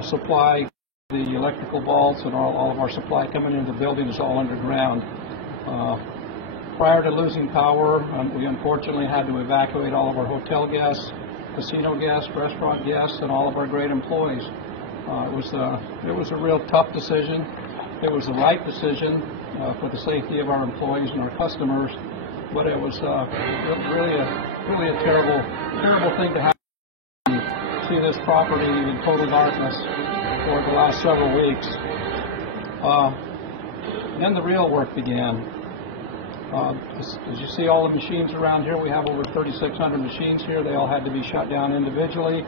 supply, the electrical vaults and all of our supply coming into the building is all underground. Prior to losing power, we unfortunately had to evacuate all of our hotel guests, casino guests, restaurant guests, and all of our great employees. It was a real tough decision. It was the right decision for the safety of our employees and our customers, but it was really a terrible thing to happen. See this property in total darkness for the last several weeks. Then the real work began. As you see all the machines around here, we have over 3,600 machines here. They all had to be shut down individually.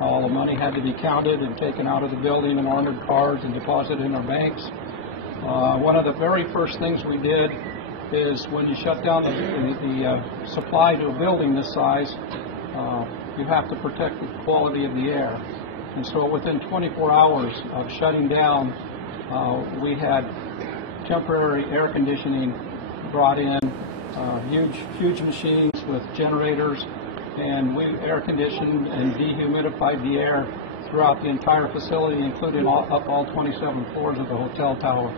All the money had to be counted and taken out of the building in armored cars and deposited in our banks. One of the very first things we did is when you shut down the supply to a building this size, you have to protect the quality of the air. And so within 24 hours of shutting down, we had temporary air conditioning brought in, huge machines with generators, and we air conditioned and dehumidified the air throughout the entire facility, including up all 27 floors of the hotel tower.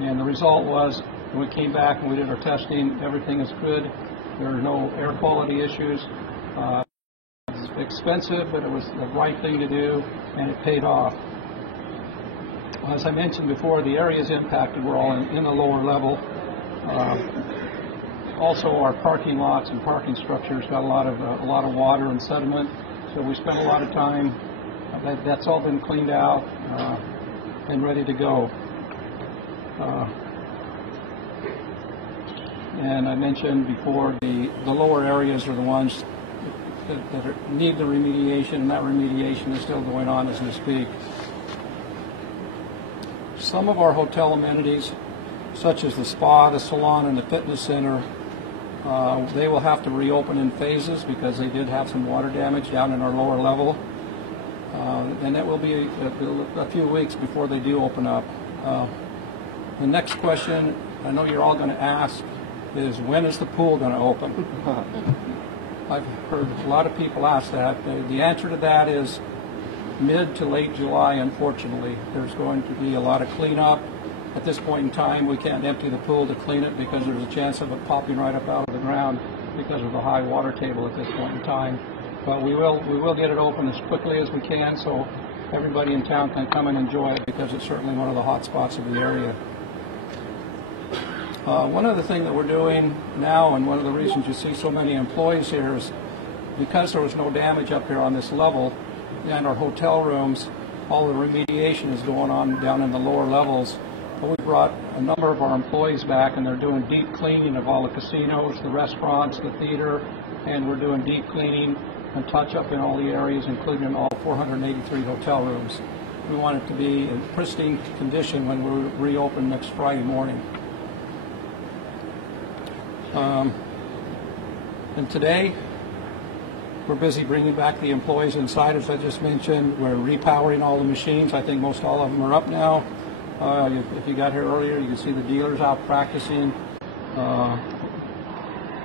And the result was, when we came back and we did our testing, everything is good. There are no air quality issues. It's expensive, but it was the right thing to do, and it paid off. As I mentioned before, the areas impacted were all in the lower level. Also, our parking lots and parking structures got a lot of water and sediment, so we spent a lot of time. That's all been cleaned out and ready to go. And I mentioned before, the lower areas are the ones that need the remediation, and that remediation is still going on as we speak. Some of our hotel amenities, such as the spa, the salon, and the fitness center, they will have to reopen in phases because they did have some water damage down in our lower level. And that will be a few weeks before they do open up. The next question I know you're all going to ask is, when is the pool going to open? I've heard a lot of people ask that. The answer to that is mid to late July, unfortunately. There's going to be a lot of cleanup. At this point in time, we can't empty the pool to clean it because there's a chance of it popping right up out of the ground because of the high water table at this point in time. But we will get it open as quickly as we can so everybody in town can come and enjoy it, because it's certainly one of the hot spots of the area. One other thing that we're doing now, and one of the reasons you see so many employees here, is because there was no damage up here on this level and our hotel rooms, all the remediation is going on down in the lower levels. But we brought a number of our employees back, and they're doing deep cleaning of all the casinos, the restaurants, the theater, and we're doing deep cleaning and touch-up in all the areas, including all 483 hotel rooms. We want it to be in pristine condition when we reopen next Friday morning. And today, we're busy bringing back the employees inside, as I just mentioned. We're repowering all the machines. I think most all of them are up now. If you got here earlier, you can see the dealers out practicing.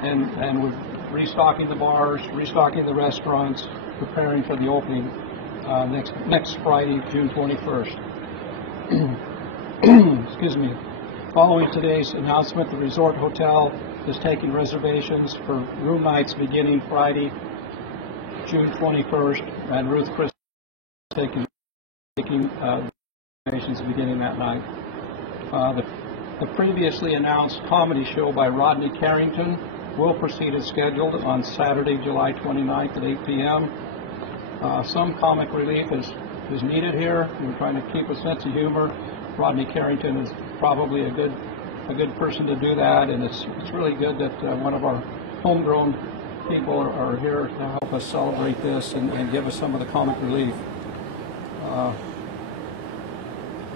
And we're restocking the bars, restocking the restaurants, preparing for the opening next Friday, June 21st. Excuse me. Following today's announcement, the Resort Hotel is taking reservations for room nights beginning Friday, June 21st, and Ruth Chris is taking reservations beginning that night. The previously announced comedy show by Rodney Carrington will proceed as scheduled on Saturday, July 29th at 8 p.m. Some comic relief is needed here. We're trying to keep a sense of humor. Rodney Carrington is probably a good person to do that, and it's really good that one of our homegrown people are here to help us celebrate this and give us some of the comic relief.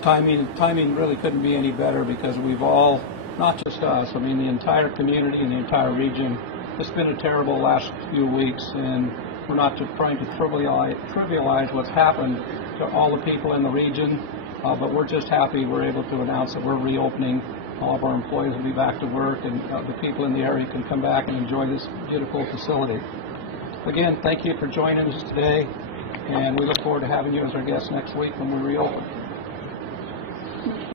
Timing really couldn't be any better, because we've all, not just us, I mean the entire community and the entire region, it's been a terrible last few weeks, and we're not just trying to trivialize what's happened to all the people in the region, but we're just happy we're able to announce that we're reopening. All of our employees will be back to work, and the people in the area can come back and enjoy this beautiful facility. Again, thank you for joining us today. And we look forward to having you as our guest next week when we reopen.